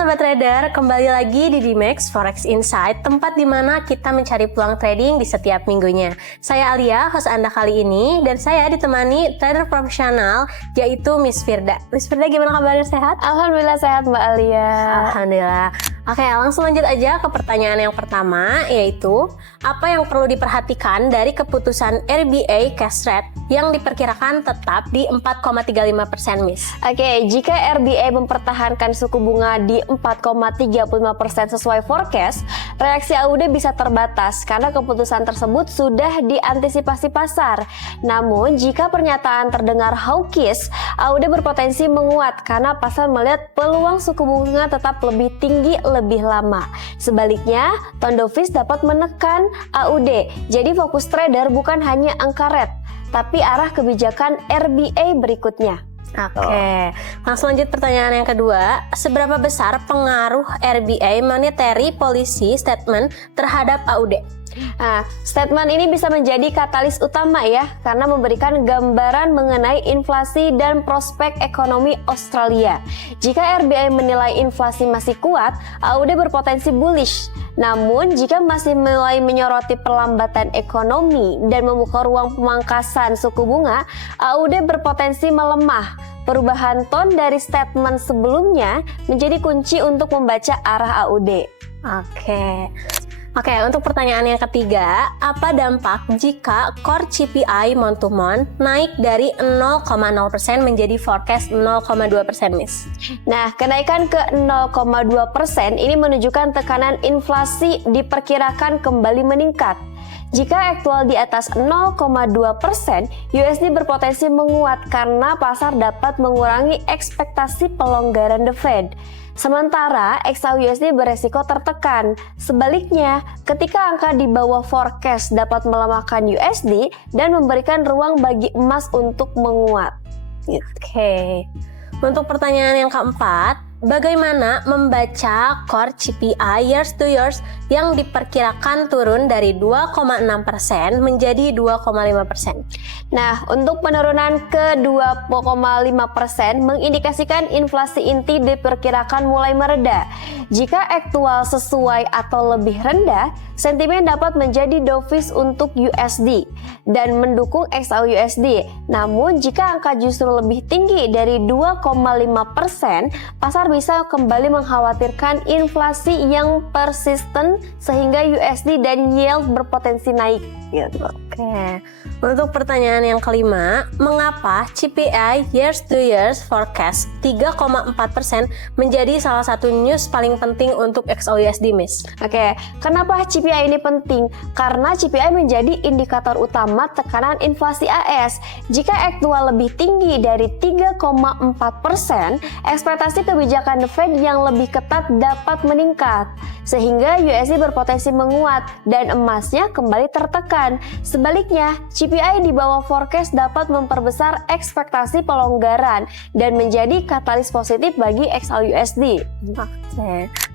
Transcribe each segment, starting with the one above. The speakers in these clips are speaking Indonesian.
Sobat Trader, kembali lagi di Dimex Forex Insight, tempat di mana kita mencari peluang trading di setiap minggunya. Saya Alia, host Anda kali ini, dan saya ditemani trader profesional, yaitu Miss Firda. Miss Firda, gimana kabarnya, sehat? Alhamdulillah sehat, Mbak Alia. Alhamdulillah. Oke, langsung lanjut aja ke pertanyaan yang pertama, yaitu apa yang perlu diperhatikan dari keputusan RBA cash rate yang diperkirakan tetap di 4,35%, Miss? Oke, jika RBA mempertahankan suku bunga di 4,35% sesuai forecast, reaksi AUD bisa terbatas karena keputusan tersebut sudah diantisipasi pasar. Namun, jika pernyataan terdengar hawkish, AUD berpotensi menguat karena pasar melihat peluang suku bunga tetap lebih tinggi lebih lama. Sebaliknya, tone dovish dapat menekan AUD. Jadi fokus trader bukan hanya angka rate, tapi arah kebijakan RBA berikutnya. Oke, langsung lanjut pertanyaan yang kedua. Seberapa besar pengaruh RBA Monetary Policy Statement terhadap AUD? Nah, statement ini bisa menjadi katalis utama ya, karena memberikan gambaran mengenai inflasi dan prospek ekonomi Australia. Jika RBA menilai inflasi masih kuat, AUD berpotensi bullish. Namun, jika masih mulai menyoroti perlambatan ekonomi dan membuka ruang pemangkasan suku bunga, AUD berpotensi melemah. Perubahan tone dari statement sebelumnya menjadi kunci untuk membaca arah AUD. Oke, untuk pertanyaan yang ketiga, apa dampak jika core CPI month to month naik dari 0,0% menjadi forecast 0,2%, Miss? Nah, kenaikan ke 0,2% ini menunjukkan tekanan inflasi diperkirakan kembali meningkat. Jika aktual di atas 0,2%, USD berpotensi menguat karena pasar dapat mengurangi ekspektasi pelonggaran The Fed. Sementara XAUUSD beresiko tertekan. Sebaliknya, ketika angka di bawah forecast dapat melemahkan USD dan memberikan ruang bagi emas untuk menguat. Oke. Untuk pertanyaan yang keempat, bagaimana membaca core CPI years to years yang diperkirakan turun dari 2,6% menjadi 2,5%? Nah, untuk penurunan ke 2,5% mengindikasikan inflasi inti diperkirakan mulai mereda. Jika aktual sesuai atau lebih rendah, sentimen dapat menjadi dovish untuk USD dan mendukung XAUUSD. Namun, jika angka justru lebih tinggi dari 2,5%, pasar bisa kembali mengkhawatirkan inflasi yang persisten sehingga USD dan yield berpotensi naik. Oke. Untuk pertanyaan yang kelima, mengapa CPI years to years forecast 3,4% menjadi salah satu news paling penting untuk XAUUSD, Miss? Oke, kenapa CPI ini penting? Karena CPI menjadi indikator utama tekanan inflasi AS. Jika aktual lebih tinggi dari 3,4%, ekspektasi kebijakan The Fed yang lebih ketat dapat meningkat, sehingga USD berpotensi menguat dan emasnya kembali tertekan. Sebaliknya, CPI di bawah forecast dapat memperbesar ekspektasi pelonggaran dan menjadi katalis positif bagi XAUUSD.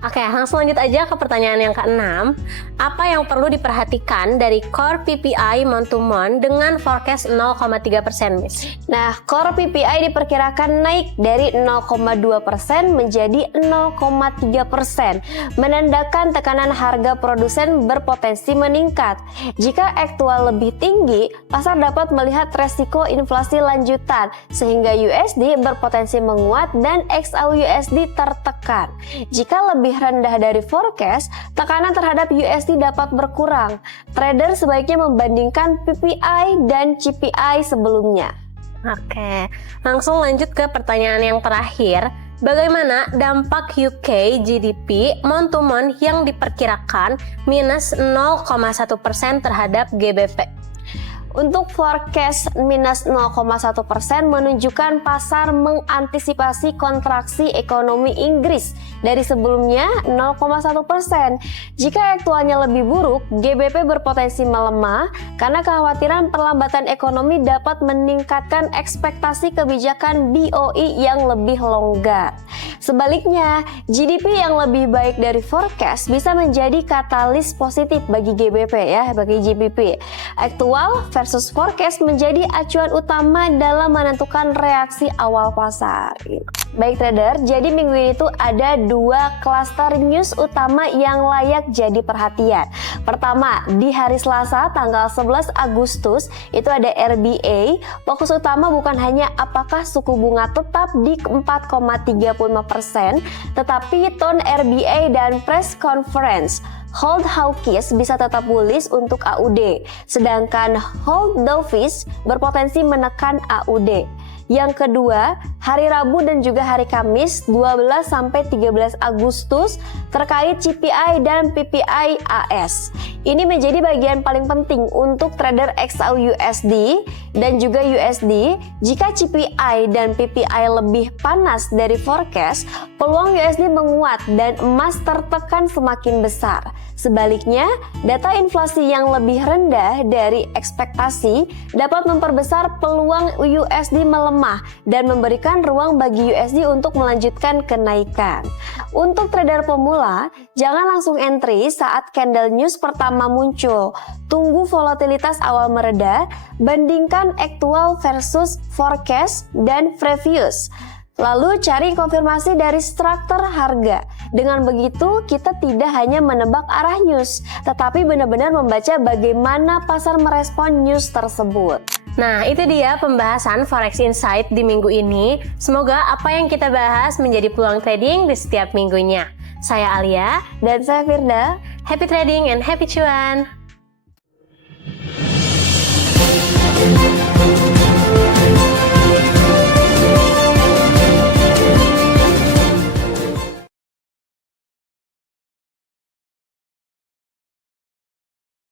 Oke, langsung lanjut aja ke pertanyaan yang keenam. Apa yang perlu diperhatikan dari core PPI month to month dengan forecast 0,3%, Miss? Nah, core PPI diperkirakan naik dari 0,2% menjadi 0,3%, menandakan tekanan harga produsen berpotensi meningkat. Jika aktual lebih tinggi, pasar dapat melihat resiko inflasi lanjutan, sehingga USD berpotensi menguat dan XAUUSD tertekan. Jika lebih rendah dari forecast, tekanan terhadap USD dapat berkurang. Trader sebaiknya membandingkan PPI dan CPI sebelumnya. Oke, langsung lanjut ke pertanyaan yang terakhir. Bagaimana dampak UK GDP month to month yang diperkirakan minus 0,1% terhadap GBP? Untuk forecast minus 0,1% menunjukkan pasar mengantisipasi kontraksi ekonomi Inggris dari sebelumnya 0,1%. Jika aktualnya lebih buruk, GBP berpotensi melemah karena kekhawatiran perlambatan ekonomi dapat meningkatkan ekspektasi kebijakan BOE yang lebih longgar. Sebaliknya, GDP yang lebih baik dari forecast bisa menjadi katalis positif bagi GBP ya, bagi GBP. Aktual versus forecast menjadi acuan utama dalam menentukan reaksi awal pasar. Baik trader, jadi minggu ini tuh ada dua klaster news utama yang layak jadi perhatian. Pertama, di hari Selasa tanggal 11 Agustus itu ada RBA. Fokus utama bukan hanya apakah suku bunga tetap di 4,35%, tetapi tone RBA dan press conference. Hold hawkish bisa tetap bullish untuk AUD, sedangkan hold dovish berpotensi menekan AUD. Yang kedua, hari Rabu dan juga hari Kamis 12 sampai 13 Agustus terkait CPI dan PPI AS. Ini menjadi bagian paling penting untuk trader XAUUSD dan juga USD. Jika CPI dan PPI lebih panas dari forecast, peluang USD menguat dan emas tertekan semakin besar. Sebaliknya, data inflasi yang lebih rendah dari ekspektasi dapat memperbesar peluang USD melemah dan memberikan ruang bagi USD untuk melanjutkan kenaikan. Untuk trader pemula, jangan langsung entry saat candle news pertama muncul. Tunggu volatilitas awal mereda, bandingkan actual versus forecast dan previous. Lalu cari konfirmasi dari struktur harga. Dengan begitu kita tidak hanya menebak arah news, tetapi benar-benar membaca bagaimana pasar merespon news tersebut. Nah, itu dia pembahasan Forex Insight di minggu ini. Semoga apa yang kita bahas menjadi peluang trading di setiap minggunya. Saya Alia. Dan saya Firda. Happy trading and happy cuan!